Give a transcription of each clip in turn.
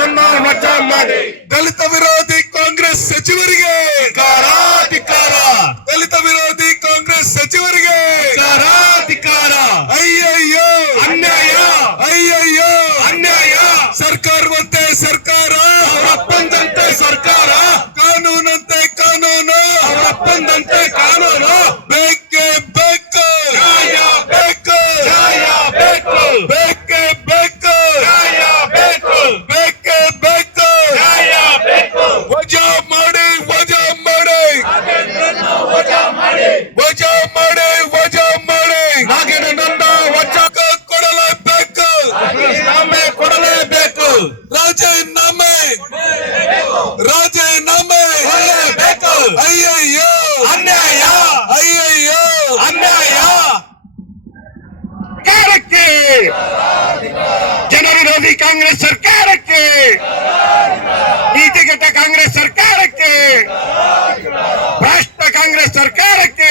ನನ್ನ ವಜಾ ಮಾಡಿ. ದಲಿತ ವಿರೋಧಿ ಕಾಂಗ್ರೆಸ್ ಸಚಿವರಿಗೆ ಧಿಕ್ಕಾರ. ದಲಿತ ವಿರೋಧಿ ಕಾಂಗ್ರೆಸ್ ಸಚಿವರಿಗೆ ಧಿಕ್ಕಾರ. ಅಯ್ಯಯ್ಯೋ ಅನ್ಯಾಯ, ಅಯ್ಯಯ್ಯೋ ಅನ್ಯಾಯ. ಸರ್ಕಾರವಂತೆ ಸರ್ಕಾರ, ಅವರಪ್ಪಂದಂತೆ ಸರ್ಕಾರ, ಕಾನೂನಂತೆ ಕಾನೂನು, ಅವರಪ್ಪಂದಂತೆ ಕಾನೂನು. ಬೇಕೇ ಬೇಕು, ನ್ಯಾಯ ಬೇಕು, ನ್ಯಾಯ ಬೇಕು, ಬೇಕೇ ಬೇಕು, ನ್ಯಾಯ ಬೇಕು, ಬೇಕೇ ಬೇಕು. ನ್ಯಾಯ ಬೇಕು. ವಜಾ ಮಾಡಿ, ವಜಾ ಮಾಡಿ, ವಜಾ ಮಾಡಿ, ವಜಾ ಮಾಡಿ, ವಜಾ ಮಾಡಿ. ನಾಗೇಂದ್ರನನ್ನ ವಜಾ ಕೊಡಲೇಬೇಕು, ರಾಜೀನಾಮೆ ಕೊಡಲೇಬೇಕು. ರಾಜೀನಾಮೆ, ರಾಜೀನಾಮೆ ಬೇಕು. ಅಯ್ಯಯ್ಯೋ ಅನ್ಯಾಯ, ಅಯ್ಯಯ್ಯೋ ಅನ್ಯಾಯ. ಸರ್ಕಾರಕ್ಕೆ, ಜನ ವಿರೋಧಿ ಕಾಂಗ್ರೆಸ್ ಸರ್ಕಾರಕ್ಕೆ, ನೀತಿಗೆಟ್ಟ ಕಾಂಗ್ರೆಸ್ ಸರ್ಕಾರಕ್ಕೆ, ಭ್ರಷ್ಟ ಕಾಂಗ್ರೆಸ್ ಸರ್ಕಾರಕ್ಕೆ,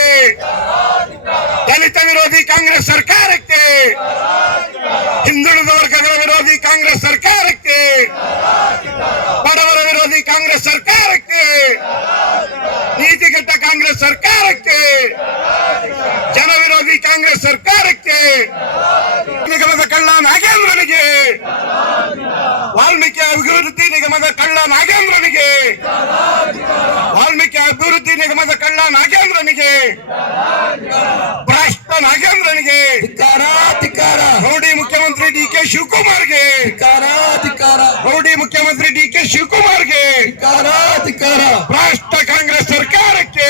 ದಲಿತ ವಿರೋಧಿ ಕಾಂಗ್ರೆಸ್ ಸರ್ಕಾರಕ್ಕೆ, ಹಿಂದುಳಿದ ವರ್ಗಗಳ ವಿರೋಧಿ ಕಾಂಗ್ರೆಸ್ ಸರ್ಕಾರಕ್ಕೆ, ಬಡವರ ವಿರೋಧಿ ಕಾಂಗ್ರೆಸ್ ಸರ್ಕಾರಕ್ಕೆ, ನೀತಿಗೆಟ್ಟ ಕಾಂಗ್ರೆಸ್ ಸರ್ಕಾರಕ್ಕೆ, ಜನ ವಿರೋಧಿ ಕಾಂಗ್ರೆಸ್ ಸರ್ಕಾರಕ್ಕೆ, ನಿಗಮದ ಕಳ್ಳ ನಾಗೇಂದ್ರನಿಗೆ, ವಾಲ್ಮೀಕಿ ಅಭಿವೃದ್ಧಿ ನಿಗಮದ ಕಳ್ಳ ನಾಗೇಂದ್ರನಿಗೆ, ವಾಲ್ಮೀಕಿ ಅಭಿವೃದ್ಧಿ ನಿಗಮದ ಕಳ್ಳ ನಾಗೇಂದ್ರನಿಗೆ, ಭ್ರಷ್ಟ ನಾಗೇಂದ್ರನಿಗೆ ಧಿಕ್ಕಾರ. ರೌಡಿ ಮುಖ್ಯಮಂತ್ರಿ ಡಿ.ಕೆ. ಶಿವಕುಮಾರ್ಗೆ ಧಿಕ್ಕಾರ. ರೌಡಿ ಮುಖ್ಯಮಂತ್ರಿ ಡಿ.ಕೆ. ಶಿವಕುಮಾರ್ಗೆ ಧಿಕ್ಕಾರ. ಭ್ರಷ್ಟ ಕಾಂಗ್ರೆಸ್ ಸರ್ಕಾರಕ್ಕೆ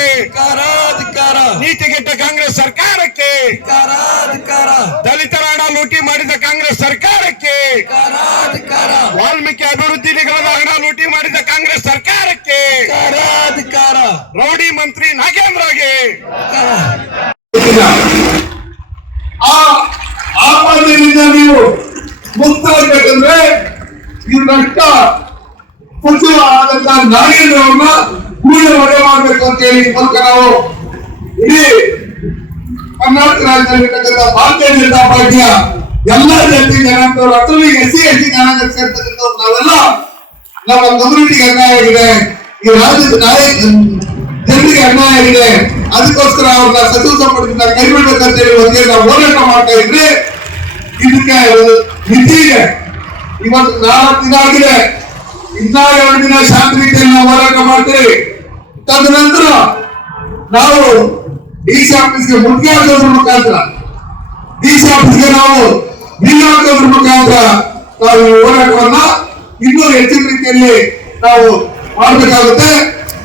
ಧಿಕ್ಕಾರ. ನೀತಿಗೆಟ್ಟ ಕಾಂಗ್ರೆಸ್ ಸರ್ಕಾರಕ್ಕೆ ಧಿಕ್ಕಾರ. ದಲಿತರ ಹಣ ಲೂಟಿ ಮಾಡಿದ ಕಾಂಗ್ರೆಸ್ ಸರ್ಕಾರಕ್ಕೆ ಧಿಕ್ಕಾರ. ವಾಲ್ಮೀಕಿ ಅಭಿವೃದ್ಧಿ ನಿಗಮದ ಹಣ ಲೂಟಿ ಮಾಡಿದ ಕಾಂಗ್ರೆಸ್ ಸರ್ಕಾರಕ್ಕೆ ಧಿಕ್ಕಾರ. ರೌಡಿ ಮಂತ್ರಿ ನಾಗೇಂದ್ರಗೆ ಆ ಆಪತ್ತಿನಿಂದ ನೀವು ಮುಕ್ತ ಆಗ್ಬೇಕಂದ್ರೆ ಇವ್ರಷ್ಟ ಸಚಿವ ಆದಂತ ನಾಗೇಂದ್ರವನ್ನ ಕೂಡಲೇ ಹೊರೆ ಮಾಡಬೇಕು ಅಂತ ಹೇಳಿ ಮೂಲಕ ನಾವು ಇಡೀ ಕರ್ನಾಟಕ ರಾಜ್ಯದಲ್ಲಿರ್ತಕ್ಕಂಥ ಭಾರತೀಯ ಜನತಾ ಪಾರ್ಟಿಯ ಎಲ್ಲಾ ಜಾತಿ ಜನಾಂಗದವರು, ಅದರಲ್ಲಿ SC/ST ಜನಾಂಗ ಸೇರ್ತಕ್ಕಂಥವ್ರು ನಾವೆಲ್ಲ ನಮ್ಮ ಕಮ್ಯುನಿಟಿಗೆ ಅನ್ಯಾಯ ಆಗಿದೆ, ಈ ರಾಜ್ಯದ ಜನರಿಗೆ ಅನ್ಯಾಯ ಆಗಿದೆ, ಅದಕ್ಕೋಸ್ಕರ ಅವ್ರನ್ನ ಸಚಿವ ಸಂಪುಟದಿಂದ ಕೈಬಿಡ್ಬೇಕಂತ ಹೇಳಿ ಒಂದೇ ನಾವು ಹೋರಾಟ ಮಾಡ್ತಾ ಇದ್ರೆ ಇದಕ್ಕೆ ಮಿತಿ ಇದೆ. ಇವತ್ತು 4 ದಿನ ಆಗಿದೆ, ಇನ್ನ 2 ದಿನ ಶಾಂತಿ ರೀತಿಯಲ್ಲಿ ನಾವು ಹೋರಾಟ ಮಾಡ್ತೀವಿ. ತದನಂತರ ನಾವು DC ಆಫೀಸ್ಗೆ ಮುಖ್ಯ ಹಾಕೋದ್ರ ಮುಖಾಂತರ, DC ಆಫೀಸ್ಗೆ ನಾವು ಬಿಲ್ ಹಾಕೋದ್ರ ಮುಖಾಂತರ ನಾವು ಈ ಹೋರಾಟವನ್ನ ಇನ್ನೂ ಹೆಚ್ಚಿನ ರೀತಿಯಲ್ಲಿ ನಾವು ಮಾಡಬೇಕಾಗುತ್ತೆ.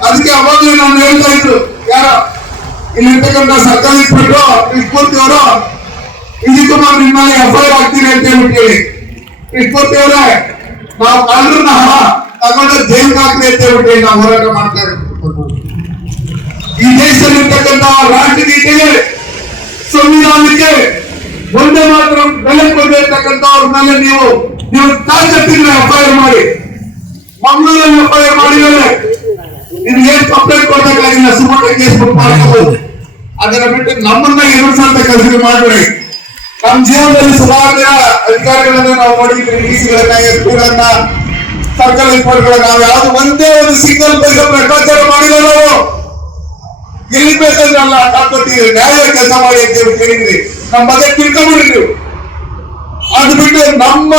ಅದಕ್ಕೆ ಅವಾಗಲೇ ನಾನು ಹೇಳ್ತಾ ಇದ್ರು, ಯಾರೋ ಇಲ್ಲಿರ್ತಕ್ಕಂಥ ಸರ್ಕಾರಿ ಇನ್ಸ್ಪೆಕ್ಟರ್ ಇಸ್ಪೂರ್ತಿ ಅವರು ವಿಜಯ್ ಕುಮಾರ್ ನಿಮ್ಮ FIR ಆಗ್ತೀರಿ ಅಂತ ಹೇಳ್ಬಿಟ್ಟು ಹೇಳಿ, ಇಸ್ಪೂರ್ತಿ ಅವರೇ ನಾವು ಕಳ್ಳರನ್ನ ಹಣ ತಗೊಂಡು ಜೈಲ್ಗೆ ಹಾಕ್ಲಿ ಅಂತ ಹೇಳ್ಬಿಟ್ಟು ನಾವು ಹೋರಾಟ ಮಾಡ್ತಾ ಇದ್ದೀವಿ. ಈ ದೇಶದಲ್ಲಿರ್ತಕ್ಕಂಥ ರಾಜನೀತಿಗೆ, ಸಂವಿಧಾನಕ್ಕೆ ಒಂದೇ ಮಾತ್ರ ಬೆಲೆ ಕೊಟ್ಟಿರ್ತಕ್ಕಂಥವ್ರ ಮೇಲೆ ನೀವು ತಾಕತ್ತಿನ FIR ಮಾಡಿ, ಮಂಗಳೂರಲ್ಲಿ FIR ಮಾಡಿದರೆ ನಿಮ್ಗೇನ್ ಕಂಪ್ಲೇಂಟ್ ಕೊಡಬೇಕಾಗಿಲ್ಲ, ಸುಮ್ಮನೆ ಕೇಸ್ ಬುಕ್ ಮಾಡ್ಕೋಬಹುದು. ಅದನ್ನ ಬಿಟ್ಟು ನಮ್ಮನ್ನ ಎದುರಿಸಂತ ಕೆಲಸ ಮಾಡಬೇಡಿ. ನಮ್ಮ ಜೀವನದಲ್ಲಿ ಸುಮಾರು ದಿನ ಅಧಿಕಾರಿಗಳನ್ನ ನಾವು ನೋಡಿದ್ವಿ, DC-ಗಳನ್ನ, SP-ಗಳನ್ನ, ಸರ್ಕಲ್ ಇನ್ಸ್ಪೆಕ್ಟರ್ಗಳನ್ನ. ನಾವು ಯಾವ್ದು ಒಂದೇ ಒಂದು ಸಿಂಗಲ್ ಪೈಸಾ ಭ್ರಷ್ಟಾಚಾರ ಮಾಡಿಲ್ಲ. ನಾವು ಎಲ್ಲಿ ಬೇಕಂದ್ರೆ ಅಲ್ಲ ತಾಕೊಟ್ಟಿದ್ರಿ, ನ್ಯಾಯ ಕೆಲಸ ಮಾಡಿ ಅಂತ ಹೇಳಿ ಕೇಳಿದ್ರಿ, ನಮ್ಮ ಬಗ್ಗೆ ತಿಳ್ಕೊಂಡ್ಬಿಡ್ರಿ ನೀವು. ಅದು ಬಿಟ್ಟು ನಮ್ಮ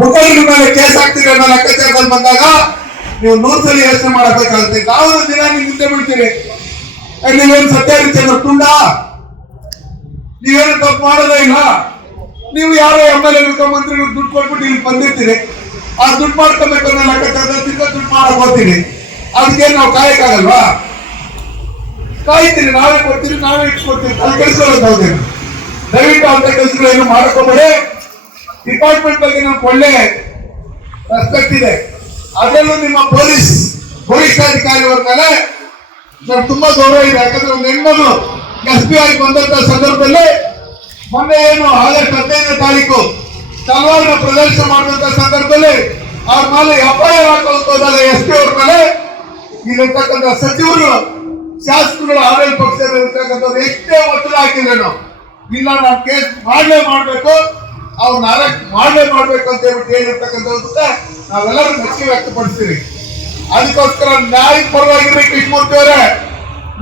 ಮುಖಂಡರ ಮೇಲೆ ಕೇಸ್ ಹಾಕ್ತೀರಿ ಅನ್ನೋ ಲೆಕ್ಕಾಚಾರದಲ್ಲಿ ಬಂದಾಗ ನೀವು 100 ಸಲ ಯೋಚನೆ ಮಾಡಬೇಕಾಗುತ್ತೆ. ನಾವು ದಿನ ನೀವು ಮುಂದೆ ಬಿಡ್ತೀರಿ, ನೀವೇನು ಸತ್ಯ ರೀತಿಯ ತುಂಡ, ನೀವೇನು ತಪ್ಪು ಮಾಡೋದೇ ಇಲ್ಲ. ನೀವು ಯಾರೋ MLA ಮುಖ್ಯಮಂತ್ರಿಗಳು ದುಡ್ಡು ಕೊಟ್ಬಿಟ್ಟು ಇಲ್ಲಿ ಬಂದಿರ್ತೀರಿ, ಆ ದುಡ್ಡು ಮಾಡ್ಕೊಬೇಕು ಅನ್ನೋ ಲೆಕ್ಕಾಚಾರದಲ್ಲಿ ದುಡ್ಡು ಮಾಡಕ್ ಹೋಗ್ತೀರಿ. ಅದಕ್ಕೆ ನಾವು ಕಾಯಕ್ಕಾಗಲ್ವಾ? ಕಾಯ್ತೀರಿ, ನಾವೇ ಕೊಡ್ತೀರಿ, ನಾವೇ ಇಟ್ಕೊಡ್ತೀವಿ. ಅಲ್ಲಿ ಕೆಲಸಗಳು ಹೌದೇನು? ದಯವಿಟ್ಟು ಅಂತ ಕೆಲಸಗಳೇನು ಮಾಡ್ಕೋಬೇಡಿ. ಡಿಪಾರ್ಟ್ಮೆಂಟ್ ಬಗ್ಗೆ ನಮ್ಗೆ ಒಳ್ಳೆ ರೆಸ್ಪೆಕ್ಟ್ ಇದೆ. ಅದರಲ್ಲೂ ನಿಮ್ಮ ಪೊಲೀಸ್ ವರಿಷ್ಠಾಧಿಕಾರಿಯವರ ಮೇಲೆ ನಮ್ಗೆ ತುಂಬಾ ಗೌರವ ಇದೆ. ಯಾಕಂದ್ರೆ ಒಂದು ಹೆಣ್ಮಗಳು SP ಆಗಿ ಬಂದಂತ ಸಂದರ್ಭದಲ್ಲಿ ಮೊನ್ನೆ ಏನು ಆಗಸ್ಟ್ 15ನೇ ತಾರೀಕು ತಲವಾರಿನ ಪ್ರದರ್ಶನ ಮಾಡಿದಂತ ಸಂದರ್ಭದಲ್ಲಿ ಅವ್ರ ಮೇಲೆ FIR ಹಾಕೋದು ಹೋದಾಗ SP ಅವ್ರ ಮೇಲೆ ಇಲ್ಲಿರ್ತಕ್ಕಂಥ ಸಚಿವರು, ಶಾಸಕರುಗಳ ಆಡಳಿತ ಪಕ್ಷದಲ್ಲಿರ್ತಕ್ಕಂಥವ್ರು ಎಷ್ಟೇ ಒತ್ತಡ ಹಾಕಿದ್ರೇನು ಇಲ್ಲ, ನಾವು ಕೇಸ್ ಮಾಡಲೇಬೇಕು, ಅವ್ರನ್ನ ಅರೆಸ್ಟ್ ಮಾಡ್ಬೇಕು ಅಂತ ಹೇಳ್ಬಿಟ್ಟು ಹೇಳಿರ್ತಕ್ಕಂಥದ್ದಕ್ಕೆ ನಾವೆಲ್ಲರೂ ಮೆಚ್ಚುಗೆ ವ್ಯಕ್ತಪಡಿಸ್ತೀವಿ. ಅದಕ್ಕೋಸ್ಕರ ನ್ಯಾಯದ ಪರವಾಗಿರ್ಬೇಕು ಕೃಷ್ಣಮೂರ್ತಿ ಅವರೇ,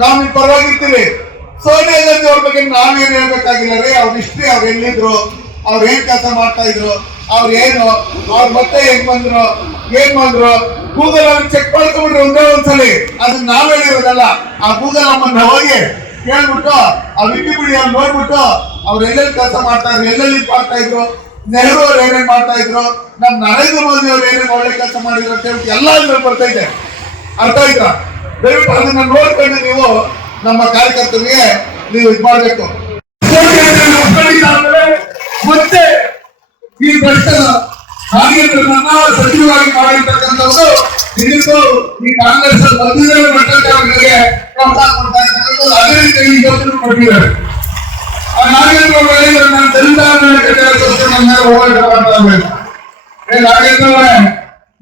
ನಾವು ನಿಮ್ ಪರವಾಗಿರ್ತೀವಿ. ಸೋನಿಯಾ ಗಾಂಧಿ ಅವ್ರ ಬಗ್ಗೆ ನಾವೇನು ಹೇಳ್ಬೇಕಾಗಿಲ್ಲ ರೀ. ಅವ್ರ ಹಿಸ್ಟ್ರಿ, ಅವ್ರು ಎಲ್ಲಿದ್ರು, ಅವ್ರು ಏನ್ ಕೆಲಸ ಮಾಡ್ತಾ ಇದ್ರು, ಅವ್ರು ಏನು, ಅವ್ರ ಮತ್ತೆ ಹೆಂಗ್ ಬಂದ್ರು, ಏನ್ ಮಾಡಿದ್ರು, ಗೂಗಲ್ ಅಲ್ಲಿ ಚೆಕ್ ಮಾಡ್ಕೊಂಡ್ಬಿಟ್ರೆ ಒಂದೇ ಒಂದ್ಸಲಿ. ಅದನ್ನ ನಾವ್ ಹೇಳಿರೋದಲ್ಲ, ಆ ಗೂಗಲ್ ಅಮ್ಮನ್ನ ಹೋಗಿ ಕೇಳ್ಬಿಟ್ಟು ಆ ವಿಕಿಪೀಡಿಯಾ ನೋಡ್ಬಿಟ್ಟು ಅವ್ರು ಎಲ್ಲೆಲ್ಲಿ ಕೆಲಸ ಮಾಡ್ತಾ ಇದ್ರು, ಎಲ್ಲೆಲ್ಲಿ ಮಾಡ್ತಾ ಇದ್ರು, ನೆಹರು ಅವ್ರು ಏನೇನ್ ಮಾಡ್ತಾ ಇದ್ರು, ನಮ್ ನರೇಂದ್ರ ಮೋದಿ ಅವ್ರು ಏನೇನ್ ಒಳ್ಳೆ ಕೆಲಸ ಮಾಡಿದ್ರು ಅಂತ ಹೇಳ್ಬಿಟ್ಟು ಎಲ್ಲ ಇದ್ರಲ್ಲಿ ಬರ್ತಾ ಇದೆ. ಅರ್ಥ ಆಯ್ತಾ? ದಯವಿಟ್ಟು ಅದನ್ನ ನೋಡ್ಕೊಂಡು ನೀವು ನಮ್ಮ ಕಾರ್ಯಕರ್ತರಿಗೆ ನೀವು ಇದು ಮಾಡ್ಬೇಕು. ಮತ್ತೆ ಈ ಭ್ರಷ್ಟದ ನಾಗೇಂದ್ರನನ್ನ ಸಚಿವರಾಗಿ ಮಾಡಿರ್ತಕ್ಕಂಥದ್ದು ನಿಜಕ್ಕೂ ಈ ಕಾಂಗ್ರೆಸ್ ಬಂದಿದ್ದರೆ ಭ್ರಷ್ಟಾಚಾರಗಳಿಗೆ ಪ್ರೋತ್ಸಾಹ ಕೊಡ್ತಾ ಇರ್ತಕ್ಕಂಥದ್ದು ಅದೇ ರೀತಿಯಾಗಿ ಇವತ್ತು ಕೊಟ್ಟಿದ್ದಾರೆ. ಆ ನಾಗೇಂದ್ರ ಅವರು ನಾನು ದಲಿತ ಹೋರಾಟ ಮಾಡ್ತಾ ಇರ್ಬೇಕು. ನಾಗೇಂದ್ರ ಅವರೇ,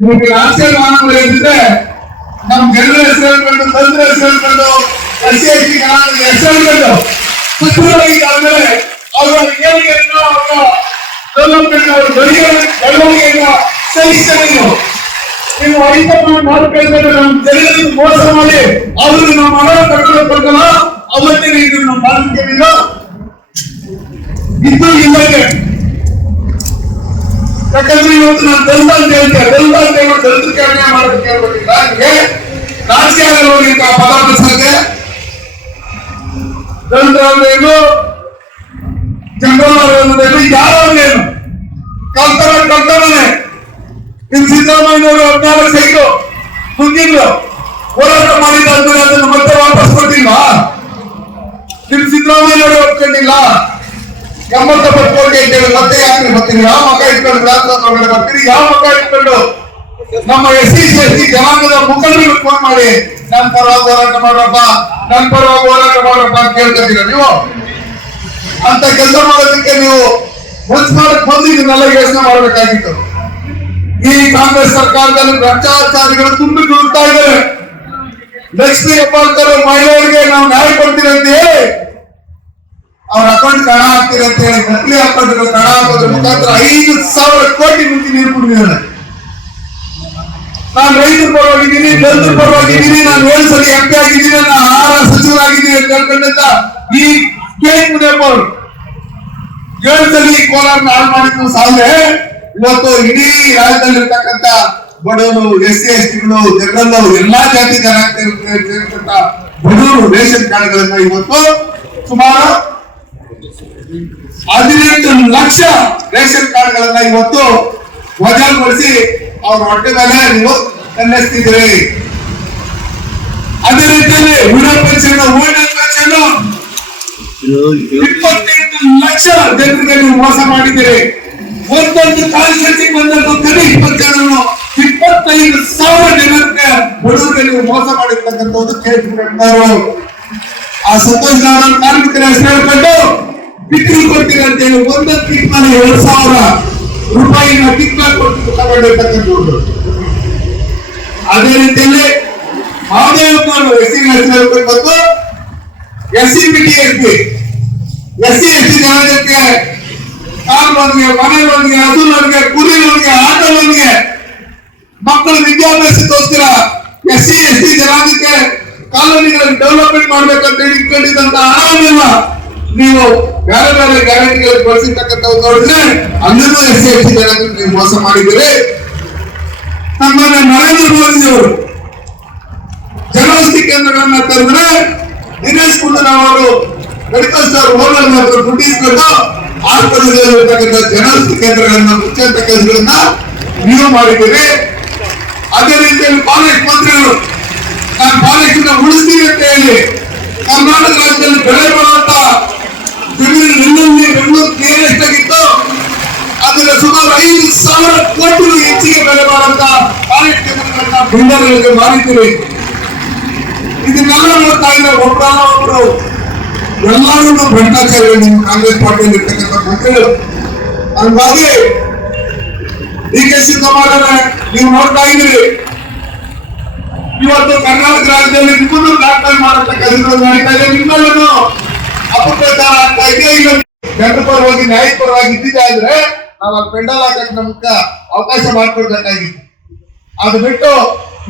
ನಿಮಗೆ ರಾಜಕೀಯ ಮಾನವರು ಏನಿದ್ರೆ ನಮ್ ಜನರ ಹೆಸರು ಹೇಳ್ಕೊಂಡು, ತಂತ್ರ ಹೆಸರು ಹೇಳ್ಕೊಂಡು, SC/ST ಜನಾಂಗದ ಹೆಸರು ಹೇಳ್ಕೊಂಡು ಸಚಿವರಾಗಿ ಆದ್ಮೇಲೆ ಅವರ ಏಳಿಗೆಯನ್ನು, ಅವರ ಡೆವಲಪ್ಮೆಂಟ್, ಅವರ ಬೆಳವಣಿಗೆಯನ್ನು ಸಹಿಸ್ತಾರೆ. ನೀವು ಹೈಕಮಾಂಡ್ ಮಾಡಬೇಕಾದ್ರೆ ನಮ್ಮ ಜನರಿಗೆ ಮೋಸ ಮಾಡಿ ಅವ್ರಿಗೆ ನಾವು ಹಣ ತಗೊಂಡು ಕೊಡ್ತಲ್ಲ, ಅವತ್ತೇ ಇದು ನಮ್ಮ ಬಾಲಕಿಯರು ಇದ್ದು ಇಲ್ಲದೆ. ಯಾಕಂದ್ರೆ ಇವತ್ತು ನಾನು ದಲಿತ ಅಂತ ಹೇಳ್ತೇನೆ, ದಲಿತ ಅಂತ ಹೇಳ್ಬಿಟ್ಟು ದಲಿತ ಕಡಿಮೆ ಮಾಡೋದಕ್ಕೆ ಹೇಳ್ಬೇಕಿಲ್ಲ. ನನಗೆ ರಾಜಕೀಯದಲ್ಲಿ ಪದ ಪ್ರಸಂಗೆ ದಲಿತ ಅಂದ್ರೇನು, ಜನರಲ್ ಅನ್ನೋದೇನು, ಯಾರೇನು ಕಲ್ತಾನೆ. ನಿಮ್ ಸಿದ್ದರಾಮಯ್ಯನವರು 14 ಸೈಟು ಮುಂದಿದ್ರು ಹೋರಾಟ ಮಾಡಿದ್ದಾದ್ಮೇಲೆ ಅದನ್ನು ಮತ್ತೆ ವಾಪಸ್ ಕೊಟ್ಟಿಲ್ವಾ? ನಿಮ್ ಸಿದ್ದರಾಮಯ್ಯನವರು ಒಪ್ಕೊಂಡಿಲ್ಲ. 89 ಕೋಟಿ ಅಂತೇಳಿ ಮತ್ತೆ ಯಾಕೆ ಬರ್ತೀರಿ? ಯಾವ ಮಗ ಇಟ್ಕೊಂಡು ರಾಜ್ಯಸಭೆ ಬರ್ತೀರಿ? ಯಾವ ಮಗ ಇಟ್ಕೊಂಡು ನಮ್ಮ SC/ST ಜನಾಂಗದ ಮುಖಂಡರಿಗೆ ಫೋನ್ ಮಾಡಿ ನನ್ನ ಪರವಾಗಿ ಹೋರಾಟ ಮಾಡ್ರಪ್ಪ, ನನ್ನ ಪರವಾಗಿ ಹೋರಾಟ ಮಾಡ್ರಪ್ಪ ಅಂತ ಕೇಳ್ಕೊತೀರ ನೀವು? ಅಂತ ಕೆಲಸ ಮಾಡೋದಕ್ಕೆ ನೀವು ಮನ್ಸು ಮಾಡಕ್ ಬಂದು ಇದನ್ನೆಲ್ಲ ಯೋಚನೆ ಮಾಡಬೇಕಾಗಿತ್ತು. ಈ ಕಾಂಗ್ರೆಸ್ ಸರ್ಕಾರದಲ್ಲಿ ಭ್ರಷ್ಟಾಚಾರಿಗಳು ತುಂಬಿ ತುಳುಕ್ತಾ ಇದ್ದಾರೆ. ಲಕ್ಷ್ಮೀ ಹೆಬ್ಬಾಳ್ಕರ್ ಮಹಿಳೆಯರಿಗೆ ನಾವು ನ್ಯಾಯ ಕೊಡ್ತೀವಿ ಅಂತ ಹೇಳಿ ಅವ್ರ ಅಕೌಂಟ್ ಹಣ ಹಾಕ್ತೀರಿ ಅಂತ ಹೇಳಿ ನಕಲಿ ಅಕೌಂಟ್ ಹಣ ಹಾಕೋದ್ರ ಮುಖಾಂತರ 5,000 ಕೋಟಿ ಮುಂಚೆ ನೀರು ಕುಡಿದಿದ್ದಾರೆ. ನಾನು ರೈತರ ಪರವಾಗಿದ್ದೀನಿ, ದಲಿತರ ಪರವಾಗಿದ್ದೀನಿ, ನಾನು 7 ಸಲ MP ಆಗಿದ್ದೀನಿ, ನಾನು 6 ಸಚಿವರಾಗಿದ್ದೀನಿ ಅಂತ ಹೇಳ್ಕೊಂಡಂತ ಈ ಮುನಿಯಪ್ಪ ಅವರು 7 ಸಲ ಕೋಲಾರ ಹಾಳು ಮಾಡಿದ್ದು ಸಾಲದೆ ಇವತ್ತು ಇಡೀ ರಾಜ್ಯದಲ್ಲಿರ್ತಕ್ಕಂಥ ಬಡವರು, SC/STಗಳು, ಜನರಲ್ ಎಲ್ಲಾ ಜಾತಿ ಜನ ಬಡವರು ರೇಷನ್ ಕಾರ್ಡ್ಗಳನ್ನ ಇವತ್ತು ಸುಮಾರು 18 ಲಕ್ಷ ರೇಷನ್ ಕಾರ್ಡ್ಗಳನ್ನ ಇವತ್ತು ವಜಾಗೊಳಿಸಿ ಅವ್ರ ಹೊಟ್ಟೆ ಮೇಲೆ ನೀವು ಕನ್ನೆಸ್ತಿದ್ದೀರಿ. ಅದೇ ರೀತಿಯಲ್ಲಿ widow pension, old age pension 28 lakh ಜನರಿಗೆ ನೀವು ಮೋಸ ಮಾಡಿದ್ದೀರಿ. ಒಂದೊಂದು ಕಾನ್ಸ್ಟಿಟ್ಯೂನ್ಸಿಗೆ ಬಂದದ್ದು ಕನಿಷ್ಠ ಪಕ್ಷವನ್ನು 25,000 ಜನರಿಗೆ ಬಡವರಿಗೆ ನೀವು ಮೋಸ ಮಾಡಿರ್ತಕ್ಕಂಥದ್ದು ಕೇಳ್ತಿದ್ದಾರೆ. ಆ ಸಂತೋಷ್ ನಾರಾಯಣ ಕಾರ್ಮಿಕರ ಹೆಸರು ಹೇಳ್ಕೊಂಡು ಬಿಕ್ರಿ ಕೊಡ್ತೀರಿ ಅಂತ ಹೇಳಿ ಒಂದೊಂದು ಕಿಟ್ ಮೇಲೆ 2,000 ರೂಪಾಯಿನ ಕಿಟ್ ಕೊಟ್ಟು ತಗೊಂಡಿರ್ತಕ್ಕಂಥದ್ದು. ಅದೇ ರೀತಿಯಲ್ಲಿ ಮಹದೇವಪ್ಪ SC ಹೆಸರು ಹೇಳ್ಕೊಂಡು ಬಂದು SC/BT SC/ST ಜನಾಂಗಕ್ಕೆ ಕಾರ್ ಲೋನ್ಗೆ, ಮನೆ ಲೋನ್ಗೆ, ಹಸು ಲೋನ್ಗೆ, ಕುರಿ ಲೋನ್ಗೆ, ಆಟೋ ಲೋನ್ಗೆ, ಮಕ್ಕಳ ವಿದ್ಯಾಭ್ಯಾಸಕ್ಕೋಸ್ಕರ SC/ST ಜನಾಂಗಕ್ಕೆ ಕಾಲೋನಿಗಳನ್ನು ಡೆವಲಪ್ಮೆಂಟ್ ಮಾಡ್ಬೇಕಂತ ಹೇಳಿ ಇಟ್ಕೊಂಡಿದ್ದಂತ ಹಣವನ್ನೆಲ್ಲ ನೀವು ಬೇರೆ ಬೇರೆ ಗ್ಯಾರಂಟಿಗಳಿಗೆ ಬಳಸಿರ್ತಕ್ಕಂಥದ್ದು ನೋಡಿದ್ರೆ ಅಲ್ಲೂ SC/ST ಜನಾಂಗಕ್ಕೆ ನೀವು ಮೋಸ ಮಾಡಿದ್ದೀರಿ. ನಮ್ಮನ್ನ ನರೇಂದ್ರ ಮೋದಿ ಅವರು ಜನೌಷಧಿ ಕೇಂದ್ರಗಳನ್ನ ತೆರೆದ್ರೆ ದಿನೇಶ್ ಗುಂಡೂರಾವ್ ಅವರು ಮೆಡಿಕಲ್ ಸ್ಟೋರ್ ಓನರ್ ಹತ್ರ ದುಡ್ಡು ಇಸ್ಕೊಂಡು ಆಸ್ಪತ್ರೆಗಳಿರ್ತಕ್ಕಂಥ ಜನೌಷಧಿ ಕೇಂದ್ರಗಳನ್ನ ಮುಚ್ಚಂತ ಕೆಲಸಗಳನ್ನ ನೀವು ಮಾಡಿದ್ದೀರಿ. ಅದೇ ರೀತಿಯಲ್ಲಿ ಫಾರೆಸ್ಟ್ ಮಂತ್ರಿಗಳು ನಾನು ಫಾರೆಸ್ಟ್ ಉಳಿಸ್ತೀವಿ ಅಂತ ಹೇಳಿ ಕರ್ನಾಟಕ ರಾಜ್ಯದಲ್ಲಿ ಬೆಳೆ ಬರುವಂತ ಜಮೀನು ಎಲ್ಲೆಲ್ಲಿ ಬೆಂಗಳೂರು ಕ್ಲಿಯರೆಸ್ಟ್ ಆಗಿತ್ತು ಅದರ ಸುಮಾರು 5,000 ಕೋಟಿ ಹೆಚ್ಚಿಗೆ ಬೆಲೆ ಮಾಡುವಂತ ಫಾರೆಸ್ಟ್ ಕೇಂದ್ರಗಳನ್ನ ಬಿಲ್ಡರ್ಗಳಿಗೆ ಮಾಡಿದ್ದೀರಿ. ಇದನ್ನೆಲ್ಲ ನೋಡ್ತಾ ಇದ್ರೆ ಒಬ್ಬರಲ್ಲ ಒಬ್ರು ಎಲ್ಲರೂ ಭ್ರಷ್ಟಾಚಾರಿಗಳು ನಿಮ್ಮ ಕಾಂಗ್ರೆಸ್ ಪಾರ್ಟಿಯಲ್ಲಿ ಇರ್ತಕ್ಕಂಥ ಮಂತ್ರಿಗಳು. ಹಂಗಾಗಿ DK ಶಿವಕುಮಾರ್ ನೀವು ನೋಡ್ತಾ ಇದ್ದೀರಿ ಇವತ್ತು ಕರ್ನಾಟಕ ರಾಜ್ಯದಲ್ಲಿ ನಿಮ್ಮನ್ನು ದಾಖಲೆ ಮಾಡತಕ್ಕ ಕೆಲಸಗಳು ನಡೀತಾ ಇದೆ. ನಿಮ್ಮೆಲ್ಲೂ ಅಪಪ್ರಚಾರ ಆಗ್ತಾ ಇದೆ. ಈಗ ಜನರ ಪರವಾಗಿ ನ್ಯಾಯ ಪರವಾಗಿ ಇದ್ದಿದೆ ಆದ್ರೆ ನಾವು ಅಲ್ಲಿ ಪೆಂಡಲ್ ಹಾಕಕ್ ನಮ್ಗ ಅವಕಾಶ ಮಾಡ್ಕೊಡ್ಬೇಕಾಗಿತ್ತು. ಅದು ಬಿಟ್ಟು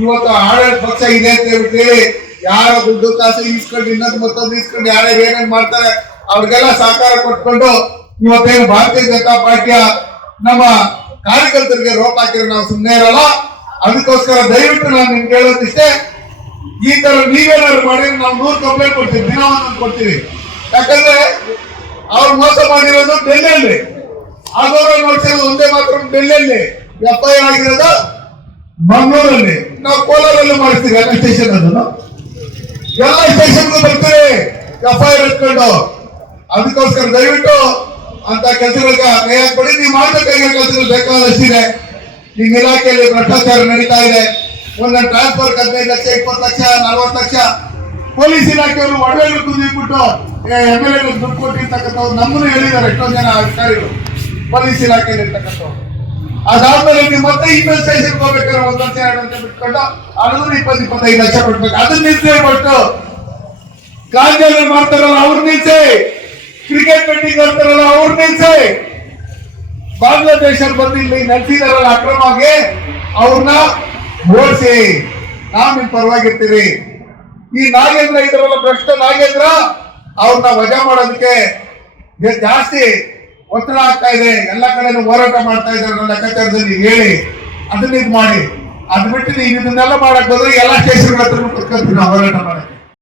ಇವತ್ತು ಆಡಳಿತ ಪಕ್ಷ ಇದೆ ಅಂತ ಹೇಳಿ ಯಾರ ದುಡ್ಡು ಕಾಸು ಈಸ್ಕೊಂಡು ಇನ್ನೊಂದು ಮತ್ತೊಂದು ಈಸ್ಕೊಂಡು ಯಾರ್ಯಾರು ಏನೇನ್ ಮಾಡ್ತಾರೆ ಅವ್ರಿಗೆಲ್ಲ ಸಹಕಾರ ಕೊಟ್ಕೊಂಡು ಇವತ್ತೇನು ಭಾರತೀಯ ಜನತಾ ಪಾರ್ಟಿಯ ನಮ್ಮ ಕಾರ್ಯಕರ್ತರಿಗೆ ರೋಪ್ ಹಾಕಿದ್ರೆ ನಾವು ಸುಮ್ಮನೆ ಇರಲ್ಲ. ಅದಕ್ಕೋಸ್ಕರ ದಯವಿಟ್ಟು ನಾನು ನಿಮ್ಗೆ ಹೇಳೋದಿಷ್ಟೇ, ಈ ತರ ನೀವೇನಾದ್ರು ಮಾಡಿದ್ರೆ ನಾವು 100 ಕಂಪ್ಲೇಂಟ್ ಕೊಡ್ತೀವಿ, ದಿನ ಒಂದೊಂದು ಕೊಡ್ತೀವಿ. ಯಾಕಂದ್ರೆ ಅವ್ರು ಮೋಸ ಮಾಡಿರೋದು ಡೆಲ್ಲಿಯಲ್ಲಿ, ಆಗೋರ ನೋಡ್ಸಿರೋದು ಒಂದೇ ಮಾತ್ರ ಡೆಲ್ಲಿಯಲ್ಲಿ, FIR ಆಗಿರೋದು ಮಂಗಳೂರಲ್ಲಿ, ನಾವು ಕೋಲಾರಲ್ಲಿ ಮಾಡಿಸ್ತೀವಿ ಎಲ್ಲ ಸ್ಟೇಷನ್, ಅದನ್ನು ಎಲ್ಲ ಸ್ಟೇಷನ್ಗೂ ಬರ್ತೀವಿ FIR ಎತ್ಕೊಂಡು. ಅದಕ್ಕೋಸ್ಕರ ದಯವಿಟ್ಟು ಅಂತ ಕೆಲಸಗಳಿಗೆ ಕೈ ಹಾಕ್ಬೇಡಿ. ನೀವು ಮಾಡ್ಬೇಕಾಗಿರೋ ಕೆಲಸಗಳು ಬೇಕಾದಷ್ಟಿದೆ. ಈಗ ಇಲಾಖೆಯಲ್ಲಿ ಭ್ರಷ್ಟಾಚಾರ ನಡೀತಾ ಇದೆ. ಒಂದೊಂದು ಟ್ರಾನ್ಸ್ಫರ್ 15 ಲಕ್ಷ 20 ಲಕ್ಷ 40 ಲಕ್ಷ ಪೊಲೀಸ್ ಇಲಾಖೆಯವರು ಒಡವೆಗಳು ಕುದಿಬಿಟ್ಟು MLA ದುಡ್ಡು ಕೊಟ್ಟಿರ್ತಕ್ಕಂಥವ್ರು ನಮ್ಮನ್ನು ಹೇಳಿದ್ದಾರೆ ಎಷ್ಟೋ ಜನ ಅಧಿಕಾರಿಗಳು ಪೊಲೀಸ್ ಇಲಾಖೆಯಲ್ಲಿ ಇರ್ತಕ್ಕಂಥವ್ರು. ಅದಾದ್ಮೇಲೆ ನೀವು ಮತ್ತೆ ಇನ್ನೊಂದು ಸ್ಟೇಷನ್ಗೆ ಹೋಗ್ಬೇಕಾದ್ರೆ 1 ಲಕ್ಷ 2 ಲಕ್ಷ ಬಿಟ್ಕೊಂಡು ಅಲ್ಲಿಂದ 20-25 ಲಕ್ಷ ಕೊಡ್ಬೇಕು. ಅದನ್ನ ನಿಲ್ಸೇ ಬಿಟ್ಟು ಗಾಂಜಾಲ ಮಾಡ್ತಾರಲ್ಲ ಅವ್ರು ನಿಲ್ಸೆ, ಕ್ರಿಕೆಟ್ ಬೆಟ್ಟಿಂಗ್ ಅಂತಾರಲ್ಲ ಅವ್ರು ನಿಲ್ಸೆ, ಬಾಂಗ್ಲಾದೇಶ ಬಂದು ಇಲ್ಲಿ ನಡೆಸಿದಾರಲ್ಲ ಅಕ್ರಮವಾಗಿ ಅವ್ರನ್ನ ಓಡಿಸಿ. ನಾವು ನಿಮ್ ಪರವಾಗಿರ್ತೀವಿ. ಈ ನಾಗೇಂದ್ರ ಇದ್ರಲ್ಲ ಭ್ರಷ್ಟ ನಾಗೇಂದ್ರ, ಅವ್ರನ್ನ ವಜಾ ಮಾಡೋದಕ್ಕೆ ಜಾಸ್ತಿ ಒತ್ತಡ ಆಗ್ತಾ ಇದೆ. ಎಲ್ಲ ಕಡೆನೂ ಹೋರಾಟ ಮಾಡ್ತಾ ಇದ್ದಾರೆ ಲೆಕ್ಕಾಚಾರದಲ್ಲಿ ಹೇಳಿ ಅದನ್ನ ಇದು ಮಾಡಿ. ಅದ್ ಬಿಟ್ಟು ನೀವು ಇದನ್ನೆಲ್ಲ ಮಾಡಕ್ ಹೋದ್ರೆ ಎಲ್ಲ ಸ್ಟೇಷನ್ ಹತ್ರ ಕುತ್ಕೊಳ್ತೀವಿ ನಾವು ಹೋರಾಟ ಮಾಡಕ್ಕೆ.